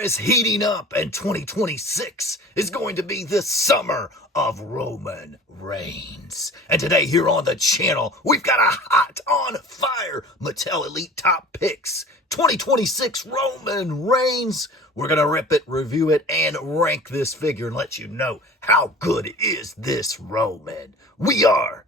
is heating up, and 2026 is going to be the summer of Roman Reigns. And today here on the channel, we've got a hot, on fire Mattel Elite Top Picks 2026 Roman Reigns. We're going to rip it, review it, and rank this figure and let you know how good is this Roman. We are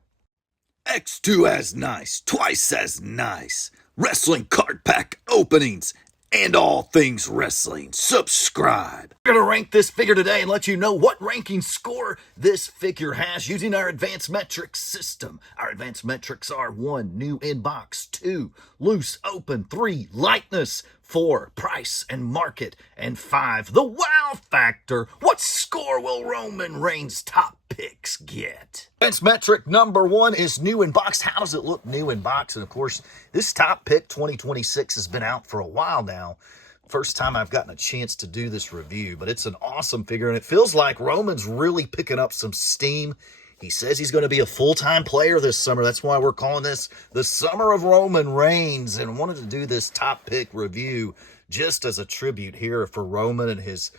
X2 as nice, twice as nice. Wrestling card pack openings and all things wrestling. Subscribe. We're going to rank this figure today and let you know what ranking score this figure has using our advanced metrics system. Our advanced metrics are 1, new in box, 2, loose open, 3, lightness, 4, price and market, and 5, the wow factor. What score will Roman Reigns' top picks get? Advanced metric number 1 is new in box. How does it look new in box? And of course, this top pick 2026 has been out for a while now. First time I've gotten a chance to do this review, but it's an awesome figure, and it feels like Roman's really picking up some steam. He says he's going to be a full-time player this summer. That's why we're calling this the Summer of Roman Reigns, and wanted to do this top pick review just as a tribute here for Roman and his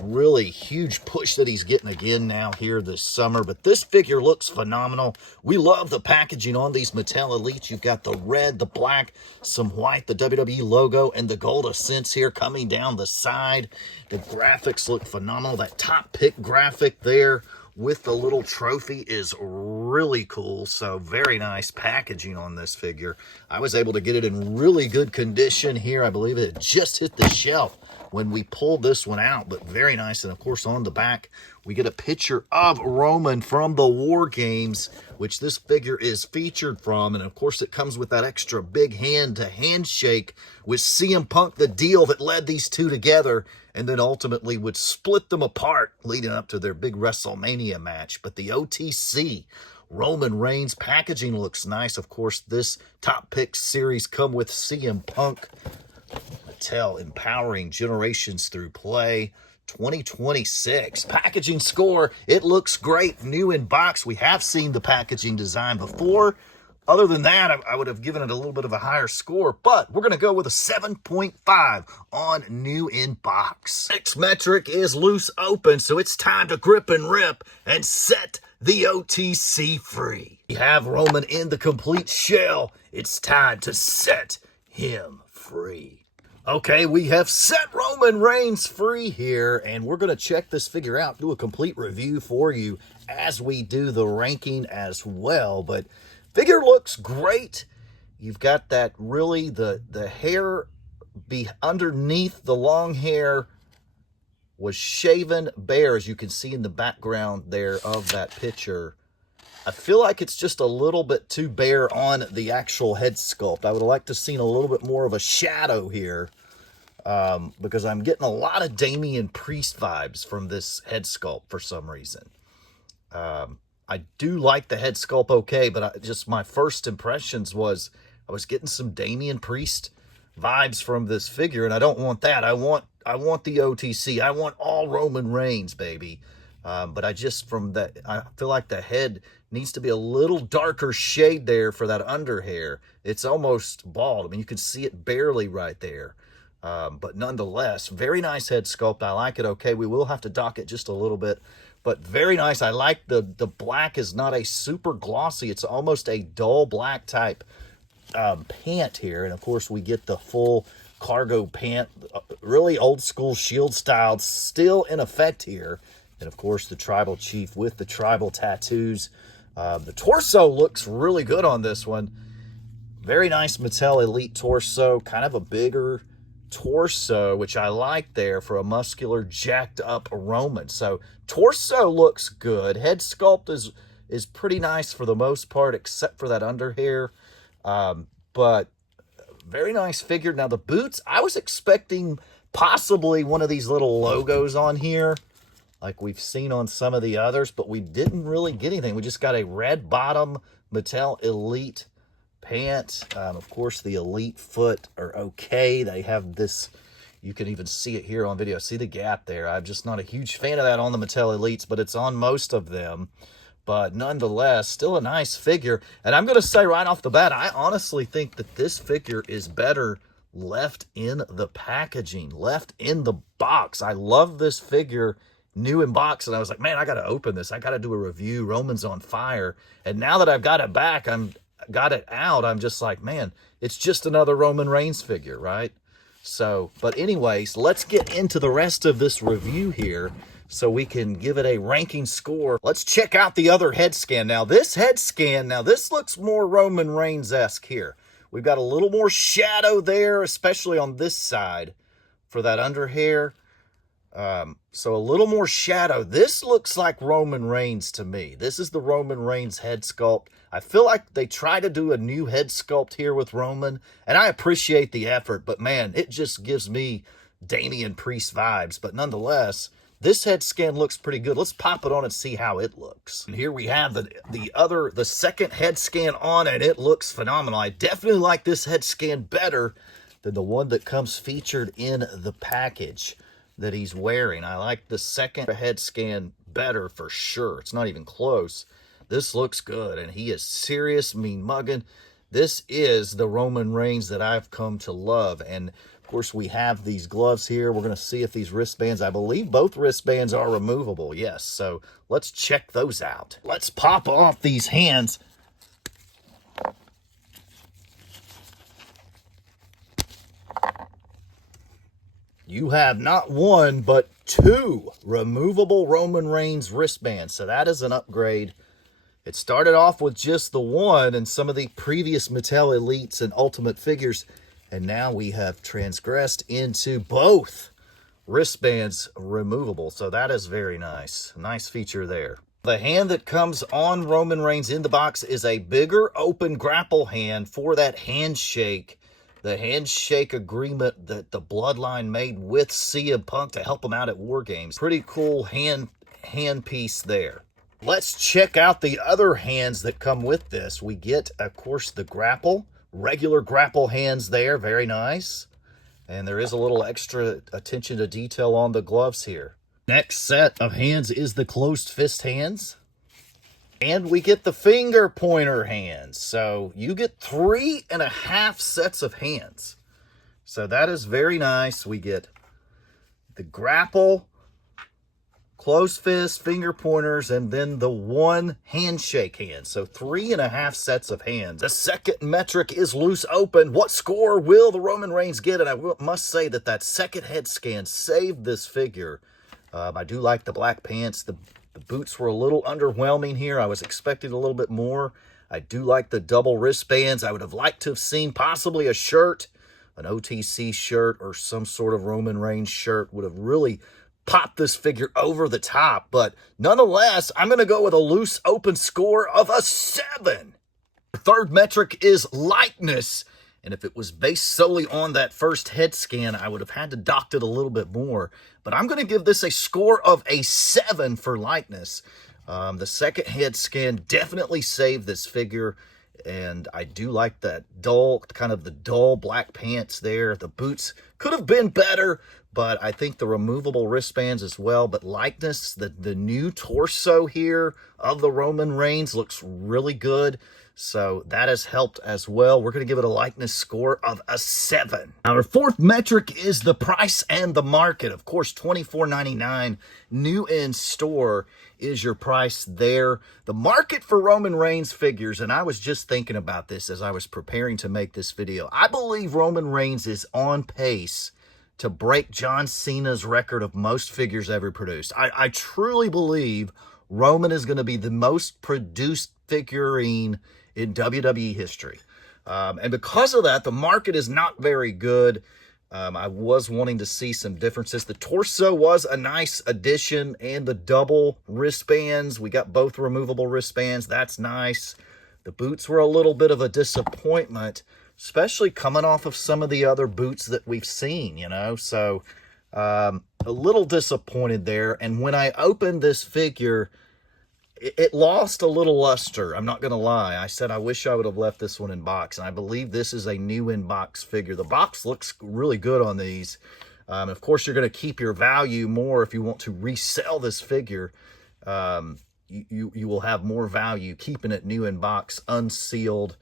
really huge push that he's getting again now here this summer. But this figure looks phenomenal. We love the packaging on these Mattel Elites. You've got the red, the black, some white, the WWE logo, and the gold accents here coming down the side. The graphics look phenomenal. That top pick graphic there with the little trophy is really cool. So very nice packaging on this figure. I was able to get it in really good condition here. I believe it just hit the shelf when we pulled this one out, but very nice. And of course, on the back, we get a picture of Roman from the War Games, which this figure is featured from. And of course, it comes with that extra big hand-to-hand shake with CM Punk, the deal that led these two together and then ultimately would split them apart leading up to their big WrestleMania match. But the OTC Roman Reigns packaging looks nice. Of course, this top pick series come with CM Punk. Mattel empowering generations through play. 2026 packaging score, it looks great, new in box. We have seen the packaging design before. Other than that, I would have given it a little bit of a higher score, but we're going to go with a 7.5 on new in box. Next metric is loose open, so it's time to grip and rip and set the OTC free. We have Roman in the complete shell. It's time to set him free. Okay, we have set Roman Reigns free here, and we're going to check this figure out, do a complete review for you as we do the ranking as well. But figure looks great. You've got that really, the hair underneath the long hair was shaven bare, as you can see in the background there of that picture. I feel like it's just a little bit too bare on the actual head sculpt. I would have liked to have seen a little bit more of a shadow here, because I'm getting a lot of Damian Priest vibes from this head sculpt for some reason. I do like the head sculpt okay, but just my first impressions was I was getting some Damian Priest vibes from this figure, and I don't want that. I want the OTC. I want all Roman Reigns, baby. But I feel like the head needs to be a little darker shade there for that under hair. It's almost bald. I mean, you can see it barely right there. But nonetheless, very nice head sculpt. I like it okay. We will have to dock it just a little bit, but very nice. I like the black is not a super glossy. It's almost a dull black type pant here. And of course, we get the full cargo pant, really old school Shield style, still in effect here. And of course, the tribal chief with the tribal tattoos. The torso looks really good on this one. Very nice Mattel Elite torso, kind of a bigger torso, which I like there for a muscular, jacked up Roman. So torso looks good. Head sculpt is pretty nice for the most part, except for that under hair. But very nice figure. Now the boots, I was expecting possibly one of these little logos on here, like we've seen on some of the others, but we didn't really get anything. We just got a red bottom Mattel Elite pant. Of course, the Elite foot are okay. They have this, you can even see it here on video. See the gap there. I'm just not a huge fan of that on the Mattel Elites, but it's on most of them. But nonetheless, still a nice figure. And I'm going to say right off the bat, I honestly think that this figure is better left in the packaging, left in the box. I love this figure new in box, and I was like, man, I got to open this. I got to do a review. Roman's on fire. And now that I've got it back, got it out, I'm just like, man, it's just another Roman Reigns figure, right? So, but anyways, let's get into the rest of this review here so we can give it a ranking score. Let's check out the other head scan. Now, this looks more Roman Reigns-esque here. We've got a little more shadow there, especially on this side for that under hair. So a little more shadow. This looks like Roman Reigns to me. This is the Roman Reigns head sculpt. I feel like they try to do a new head sculpt here with Roman, and I appreciate the effort, but man, it just gives me Damian Priest vibes. But nonetheless, this head scan looks pretty good. Let's pop it on and see how it looks. And here we have the second head scan on, and it looks phenomenal. I definitely like this head scan better than the one that comes featured in the package that he's wearing. I like the second head scan better for sure. It's not even close. This looks good, and he is serious, mean mugging. This is the Roman Reigns that I've come to love. And of course, we have these gloves here. We're going to see if these wristbands, I believe both wristbands are removable. Yes, so let's check those out. Let's pop off these hands. You have not one, but two removable Roman Reigns wristbands. So that is an upgrade. It started off with just the one in some of the previous Mattel Elites and Ultimate figures. And now we have transgressed into both wristbands removable. So that is very nice. Nice feature there. The hand that comes on Roman Reigns in the box is a bigger open grapple hand for that handshake. The handshake agreement that the Bloodline made with CM Punk to help him out at War Games. Pretty cool hand piece there. Let's check out the other hands that come with this. We get, of course, the grapple. Regular grapple hands there. Very nice. And there is a little extra attention to detail on the gloves here. Next set of hands is the closed fist hands. And we get the finger pointer hands. So you get 3.5 sets of hands. So that is very nice. We get the grapple, closed fist, finger pointers, and then the one handshake hand. So 3.5 sets of hands. The second metric is loose open. What score will the Roman Reigns get? And I must say that second head scan saved this figure. I do like the black pants. The boots were a little underwhelming here. I was expecting a little bit more. I do like the double wristbands. I would have liked to have seen possibly a shirt, an OTC shirt, or some sort of Roman Reigns shirt would have really popped this figure over the top. But nonetheless, I'm going to go with a loose open score of a 7. The third metric is likeness. And if it was based solely on that first head scan, I would have had to dock it a little bit more. But I'm going to give this a score of a 7 for likeness. The second head scan definitely saved this figure. And I do like that kind of the dull black pants there. The boots could have been better, but I think the removable wristbands as well. But likeness, the new torso here of the Roman Reigns looks really good. So that has helped as well. We're going to give it a likeness score of a 7. Our fourth metric is the price and the market. Of course, $24.99 new in store is your price there. The market for Roman Reigns figures, and I was just thinking about this as I was preparing to make this video. I believe Roman Reigns is on pace to break John Cena's record of most figures ever produced. I truly believe Roman is going to be the most produced figurine in WWE history. And because of that, the market is not very good. I was wanting to see some differences. The torso was a nice addition, and the double wristbands. We got both removable wristbands. That's nice. The boots were a little bit of a disappointment, especially coming off of some of the other boots that we've seen, you know. So a little disappointed there. And when I opened this figure, it lost a little luster. I'm not going to lie. I said I wish I would have left this one in box, and I believe this is a new in-box figure. The box looks really good on these. Of course, you're going to keep your value more if you want to resell this figure. You will have more value keeping it new in box, unsealed,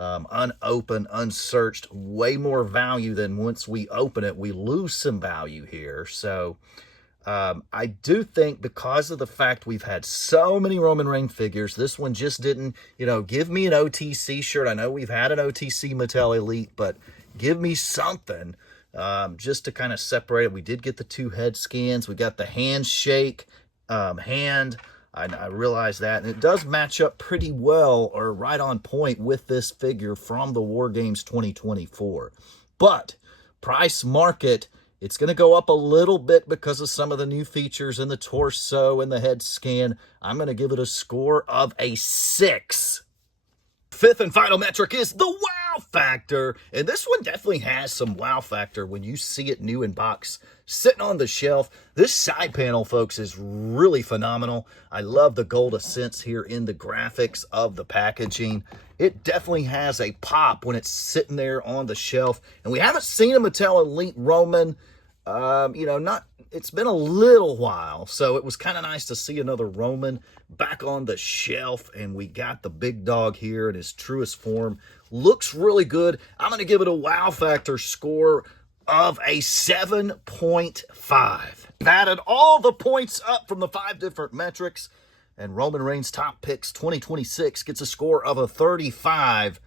unopened, unsearched, way more value than once we open it, we lose some value here. So I do think because of the fact we've had so many Roman Reigns figures, this one just didn't, give me an OTC shirt. I know we've had an OTC Mattel Elite, but give me something just to kind of separate it. We did get the 2 head scans. We got the handshake hand. I realize that, and it does match up pretty well or right on point with this figure from the War Games 2024. But price market, it's going to go up a little bit because of some of the new features in the torso and the head scan. I'm going to give it a score of a 6. Fifth and final metric is the wow factor. And this one definitely has some wow factor when you see it new in box, sitting on the shelf. This side panel, folks, is really phenomenal. I love the gold accents here in the graphics of the packaging. It definitely has a pop when it's sitting there on the shelf. And we haven't seen a Mattel Elite Roman, it's been a little while, so it was kind of nice to see another Roman back on the shelf, and we got the big dog here in his truest form. Looks really good. I'm going to give it a wow factor score of a 7.5. Added all the points up from the 5 different metrics, and Roman Reigns Top Picks 2026 gets a score of a 35.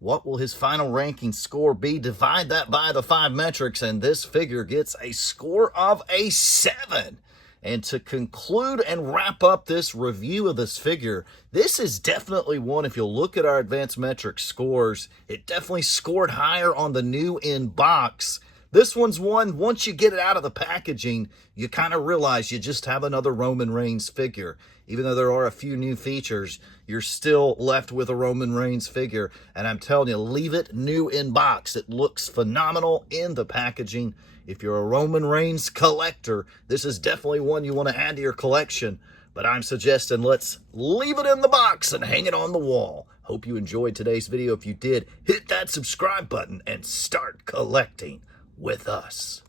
What will his final ranking score be? Divide that by the 5 metrics, and this figure gets a score of a 7. And to conclude and wrap up this review of this figure, this is definitely one, if you'll look at our advanced metric scores, it definitely scored higher on the new in box. This one's one, once you get it out of the packaging, you kind of realize you just have another Roman Reigns figure. Even though there are a few new features, you're still left with a Roman Reigns figure. And I'm telling you, leave it new in box. It looks phenomenal in the packaging. If you're a Roman Reigns collector, this is definitely one you want to add to your collection. But I'm suggesting let's leave it in the box and hang it on the wall. Hope you enjoyed today's video. If you did, hit that subscribe button and start collecting with us.